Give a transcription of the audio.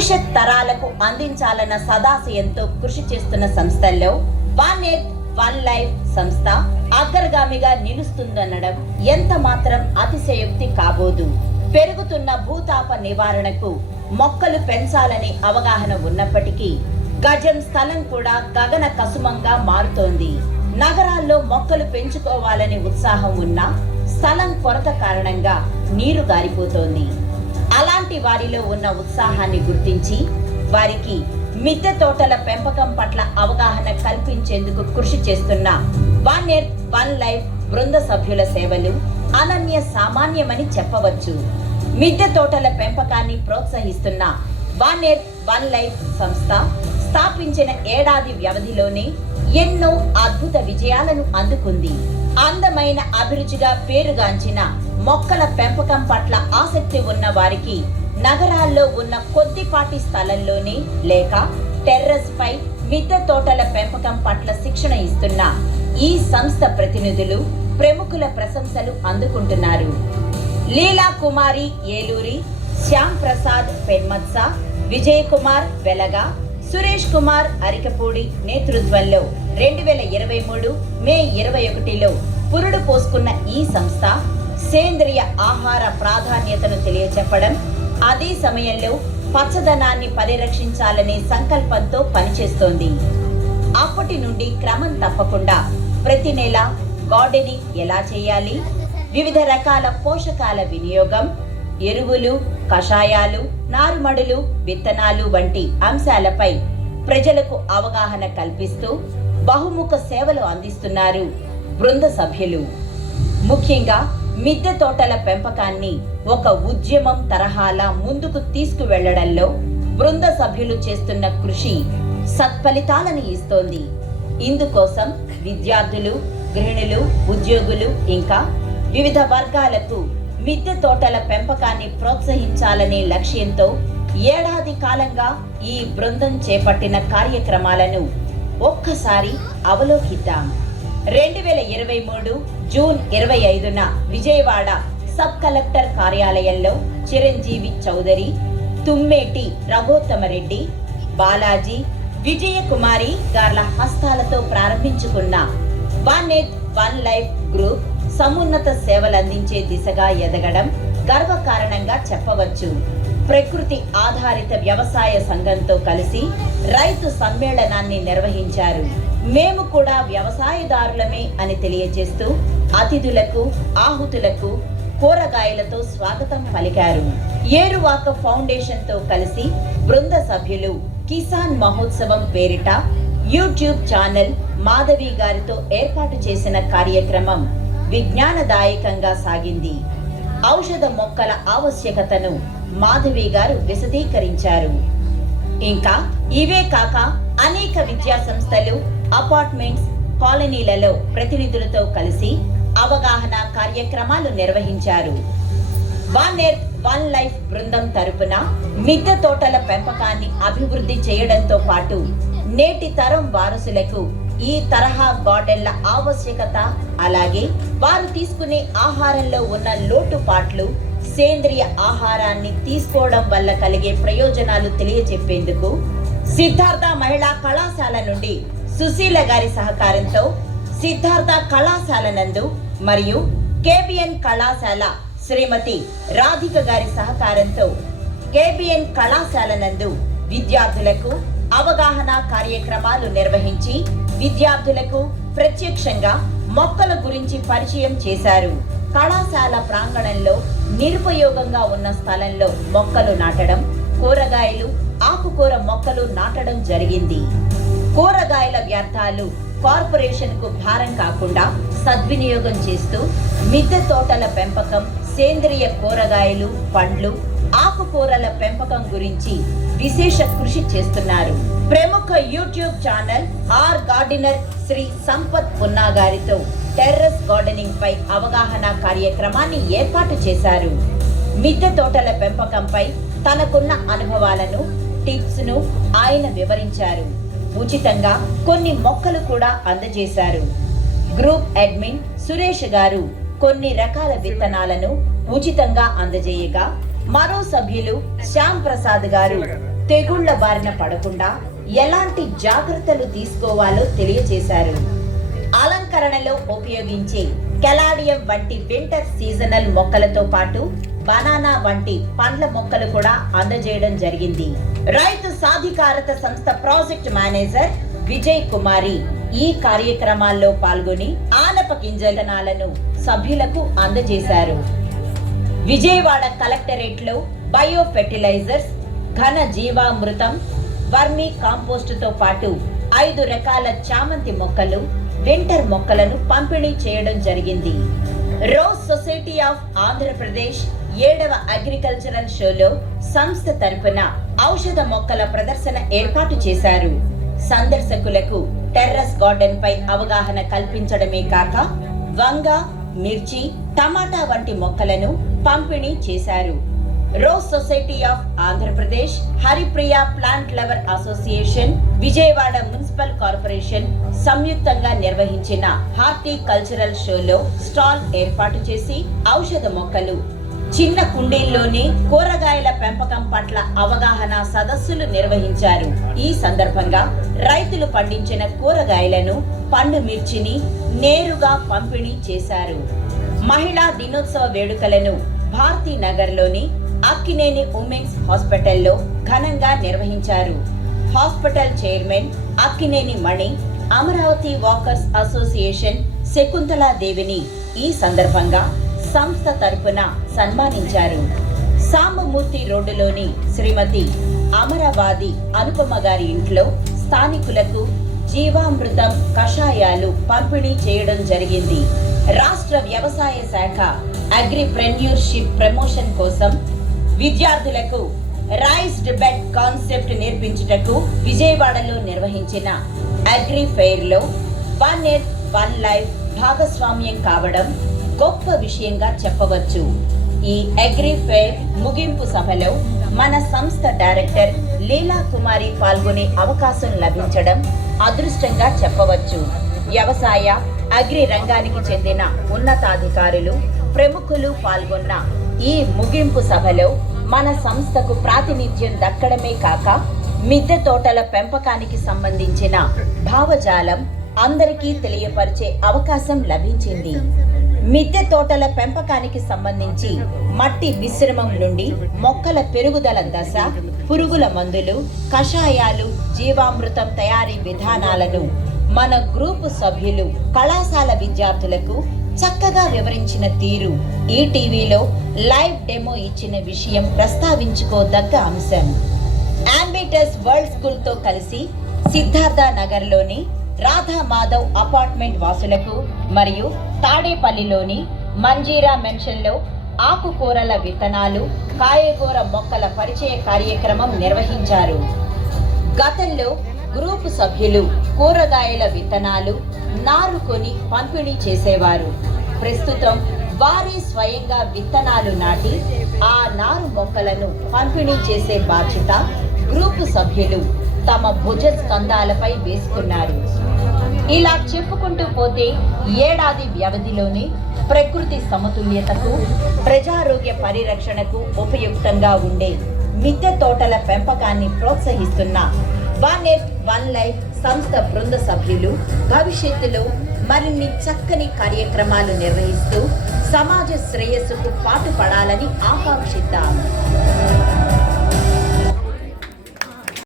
భవిష్యత్ తరాలకు అందించాలన్న సదాశయంతో కృషి చేస్తున్న సంస్థల్లో వన్ ఎర్త్ వన్ లైఫ్ సంస్థ అగ్రగామిగా నిలుస్తుందనడం ఎంత మాత్రం అతిశయోక్తి కాబోదు. పెరుగుతున్న భూతాప నివారణకు మొక్కలు పెంచాలనే అవగాహన ఉన్నప్పటికీ గజం స్థలం కూడా గగన కసుమంగా మారుతోంది. నగరాల్లో మొక్కలు పెంచుకోవాలనే ఉత్సాహం ఉన్నా స్థలం కొరత కారణంగా నీరు గారిపోతోంది. అలాంటి వారిలో ఉన్న ఉత్సాహాన్ని గుర్తించి వారికి మిద్దె తోటల పెంపకం పట్ల అవగాహన కల్పించేందుకు కృషి చేస్తున్న వన్ ఎర్త్ వన్ లైఫ్ బృంద సభ్యుల సేవలు అనన్య సామాన్యమని చెప్పవచ్చు. మిద్దె తోటల పెంపకాన్ని ప్రోత్సహిస్తున్న వన్ ఎర్త్ వన్ లైఫ్ సంస్థ స్థాపించిన ఏడాది వ్యవధిలోనే ఎన్నో అద్భుత విజయాలను అందుకుంది. అందమైన అభిరుచిగా పేరుగాంచిన మొక్కల పెంపకం పట్ల ఆసక్తి ఉన్న వారికి నగరాల్లో ఉన్న కొద్దిపాటి స్థలంలోనే లేక టెర్రస్ పై మిద్దె తోటల పెంపకం పట్ల శిక్షణ ఇస్తున్న ఈ సంస్థ ప్రతినిధులు ప్రముఖుల ప్రశంసలు అందుకుంటున్నారు. లీలా కుమారి ఏలూరి, శ్యామ్ ప్రసాద్ పెన్మత్స, విజయ్ కుమార్ వెలగా, సురేష్ కుమార్ అరికపూడి నేతృత్వంలో 2023 మే 21లో పురుడు పోసుకున్న ఈ సంస్థ సేంద్రియ ఆహార ప్రాధాన్యతను తెలియచెప్పడం, అదే సమయంలో పచ్చదనాన్ని పరిరక్షించాలనే సంకల్పంతో పనిచేస్తోంది. అప్పటి నుండి క్రమం తప్పకుండా ప్రతి నెల గార్డెనింగ్ ఎలా చేయాలి, వివిధ రకాల పోషకాల వినియోగం, ఎరువులు, కషాయాలు, నారుమడులు, విత్తనాలు వంటి అంశాలపై ప్రజలకు అవగాహన కల్పిస్తూ బహుముఖ సేవలు అందిస్తున్నారు బృంద సభ్యులు. ముఖ్యంగా మిద్దె తోటల పెంపకాన్ని ఒక ఉద్యమం తరహాలా ముందుకు తీసుకువెళ్లడంలో బృంద సభ్యులు చేస్తున్న కృషి సత్ఫలితాలను ఇస్తోంది. ఇందుకోసం విద్యార్థులు, గృహిణులు, ఉద్యోగులు ఇంకా వివిధ వర్గాలకు మిద్దె తోటల పెంపకాన్ని ప్రోత్సహించాలనే లక్ష్యంతో ఏడాది కాలంగా ఈ బృందం చేపట్టిన కార్యక్రమాలను ఒక్కసారి అవలోకిద్దాం. 2023 జూన్ 25న విజయవాడ సబ్ కలెక్టర్ కార్యాలయంలో చిరంజీవి చౌదరి, తుమ్మేటి రఘోత్తమరెడ్డి, బాలాజీ, విజయకుమారి గార్ల హస్తాలతో ప్రారంభించుకున్న one earth one life group సమున్నత సేవలందించే దిశగా ఎదగడం గర్వకారణంగా చెప్పవచ్చు. ప్రకృతి ఆధారిత వ్యవసాయ సంఘంతో కలిసి రైతు సమ్మేళనాన్ని నిర్వహించారు. మేము కూడా వ్యవసాయదారులమే అని తెలియజేస్తూ అతిథులకు, ఆహుతులకు కూరగాయలతో స్వాగతం పలికారు. ఏరువాక ఫౌండేషన్ తో కలిసి బృంద సభ్యులు కిసాన్ మహోత్సవం పేరిట యూట్యూబ్ ఛానల్ మాధవి గారితో ఏర్పాటు చేసిన కార్యక్రమం విజ్ఞానదాయకంగా సాగింది. ఔషధ మొక్కల ఆవశ్యకతను మాధవి గారు విశదీకరించారు. ఇంకా ఇవే కాక అనేక విద్యా సంస్థలు, అపార్ట్మెంట్స్, కాలనీలలో ప్రతినిధులతో కలిసి అవగాహన కార్యక్రమాలు నిర్వహించారు. వన్ ఎర్త్ వన్ లైఫ్ బృందం తరపున మిద్దె తోటల పెంపకాన్ని అభివృద్ధి చేయడంతో పాటు నేటి తరం వారసులకు ఈ తరహా గార్డెన్ల ఆవశ్యకత, అలాగే వారు తీసుకునే ఆహారంలో ఉన్న లోటుపాట్లు, సేంద్రియ ఆహారాన్ని తీసుకోవడం వల్ల కలిగే ప్రయోజనాలు తెలియజెప్పేందుకు సిద్ధార్థ మహిళా కళాశాల నుండి సుశీల గారి సహకారంతో సిద్ధార్థ కళాశాల నందు మరియు కేబిఎన్ కళాశాల శ్రీమతి రాధిక గారి సహకారంతో కేబిఎన్ కళాశాల నందు విద్యార్థులకు అవగాహన కార్యక్రమాలు నిర్వహించి విద్యార్థులకు ప్రత్యక్షంగా మొక్కల గురించి పరిచయం చేశారు. కళాశాల ప్రాంగణంలో నిరుపయోగంగా ఉన్న స్థలంలో మొక్కలు నాటడం, కూరగాయలు, ఆకుకూర మొక్కలు నాటడం జరిగింది. కూరగాయల వ్యర్థాలు కార్పొరేషన్ కు భారం కాకుండా సద్వినియోగం చేస్తూ మిద్దె తోటల పెంపకం, సేంద్రియ కూరగాయలు, పండ్లు, ఆకుకూరల పెంపకం గురించి విశేష కృషి చేస్తున్నారు. ప్రముఖ YouTube channel R gardener Shri Sampath Punna గారితో టెర్రస్ గార్డెనింగ్ పై అవగాహన కార్యక్రమాన్ని ఏర్పాటు చేశారు. మిద్దె తోటల పెంపకంపై తనకున్న అనుభవాలను, టిప్స్ ను ఆయన వివరించారు. ఉచితంగా కొన్ని మొక్కలు కూడా అందజేశారు. గ్రూప్ అడ్మిన్ సురేష్ గారు కొన్ని రకాల విత్తనాలను ఉచితంగా అందజేయగా, మరో సభ్యులు శ్యామ్ ప్రసాద్ గారు తెగుళ్ల బారిన పడకుండా ఎలాంటి జాగ్రత్తలు తీసుకోవాలో తెలియజేశారు. అలంకరణలో ఉపయోగించే కెలాడియం వంటి వింటర్ సీజనల్ మొక్కలతో పాటు బనానా వంటి పండ్ల మొక్కలు కూడా అందజేయడం జరిగింది. రైతు సాధికారత సంస్థ ప్రాజెక్ట్ మేనేజర్ విజయ్ కుమారి ఈ కార్యక్రమాల్లో పాల్గొని ఆనప గింజలను సభ్యులకు అందజేశారు. విజయవాడ కలెక్టరేట్ లో బయో ఫెర్టిలైజర్స్, ఘన జీవామృతం, వర్మీ కాంపోస్ట్ తో పాటు 5 రకాల చామంతి మొక్కలు, వింటర్ మొక్కలను పంపిణీ చేయడం జరిగింది. రోజ్ సొసైటీ ఆఫ్ ఆంధ్రప్రదేశ్ 7వ అగ్రికల్చరల్ షోలో సంస్థ తరపున ఔషధ మొక్కల ప్రదర్శన ఏర్పాటు చేశారు. సందర్శకులకు టెర్రస్ గార్డెన్ పై అవగాహన కల్పించడమే కాక వంగ, మిర్చి, టమాటా వంటి మొక్కలను పంపిణీ చేశారు. Rose society of Andhra Pradesh, Haripriya plant lover association, Vijayawada municipal corporation సంయుక్తంగా నిర్వహించిన హార్టికల్చరల్ షోలో స్టాల్ ఏర్పాటు చేసి ఔషధ మొక్కలు, చిన్న కుండీల్లోనే కూరగాయల పెంపకం పట్ల అవగాహన సదస్సులు నిర్వహించారు. ఈ సందర్భంగా రైతులు పండించిన కూరగాయలను, పండు మిర్చిని నేరుగా పంపిణీ చేశారు. మహిళా దినోత్సవ వేడుకలను భారతీనగర్లోని అక్కినేని ఉమెన్స్ హాస్పిటల్లో ఘనంగా నిర్వహించారు. హాస్పిటల్ చైర్మన్ అక్కినేని మణి, అమరావతి వాకర్స్ అసోసియేషన్ శకుంతలాదేవిని ఈ సందర్భంగా సంస్థ తరపున సన్మానించారు. సాంబమూర్తి రోడ్డులోని శ్రీమతి అమరవాది అనుపమ గారి ఇంట్లో స్థానికులకు జీవామృతం కషాయాలు పంపిణీ చేయడం జరిగింది. రాష్ట్ర వ్యవసాయ శాఖ అగ్రిప్రెన్యూర్షిప్ ప్రమోషన్ కోసం విద్యార్థులకు రైస్డ్ బెడ్ కాన్సెప్ట్ నేర్పించుటకు విజయవాడలో నిర్వహించిన అగ్రి ఫెయిర్ లో వన్ ఎర్త్ వన్ లైఫ్ భాగస్వామ్యం కావడం గొప్ప విషయంగా చెప్పవచ్చు. ఈ అగ్రి ఫెయిర్ ముగింపు సభలో మన సంస్థ డైరెక్టర్ లీలా కుమారి పాల్గొనే అవకాశం లభించడం అదృష్టంగా చెప్పవచ్చు. వ్యవసాయ అగ్రి రంగానికి చెందిన ఉన్నతాధికారులు, ప్రముఖులు పాల్గొన్న ఈ ముగింపు సభలో మన సంస్థకు ప్రాతినిధ్యం దక్కడమే కాక మిద్దె తోటల పెంపకానికి సంబంధించిన భావజాలం అందరికీ తెలియపరిచే అవకాశం లభించింది. మిద్దె తోటల పెంపకానికి సంబంధించి మట్టి మిశ్రమం నుండి మొక్కల పెరుగుదల దశ, పురుగుల మందులు, కషాయాలు, జీవామృతం తయారీ విధానాలను మన గ్రూపు సభ్యులు కళాశాల విద్యార్థులకు చక్కగా వివరించిన తీరు ఈ టీవీలో లైవ్ డెమో ఇచ్చిన విషయం ప్రస్తావించుకోదగ్గ అంశం. అంబిటస్ వరల్డ్ స్కూల్ తో కలిసి సిద్ధార్థ నగర్లోని రాధా మాధవ్ అపార్ట్మెంట్ వాసులకు మరియు తాడేపల్లిలోని మంజీరా మెన్షన్లో ఆకుకూరల విత్తనాలు, కాయగూర మొక్కల పరిచయ కార్యక్రమం నిర్వహించారు. గతంలో గ్రూపు సభ్యులు కూరగాయల విత్తనాలు, నారు కొని పంపిణీ చేసేవారు. ప్రస్తుతం వారే స్వయంగా విత్తనాలు నాటి ఆ నారు మొక్కలను పంపిణీ చేసే బాధ్యత గ్రూపు సభ్యులు తమ భుజ స్కంధాలపై వేసుకున్నారు. ఇలా చెప్పుకుంటూ పోతే ఏడాది వ్యవధిలోనే ప్రకృతి సమతుల్యతకు, ప్రజారోగ్య పరిరక్షణకు ఉపయుక్తంగా ఉండే మిద్దె తోటల పెంపకాన్ని ప్రోత్సహిస్తున్న వన్ ఎర్త్ వన్ లైఫ్ సంస్థ బృంద సభ్యులు భవిష్యత్తులో మరిన్ని చక్కని కార్యక్రమాలు నిర్వహిస్తూ సమాజ శ్రేయస్సుకు పాటుపడాలని ఆకాంక్షిద్దాం.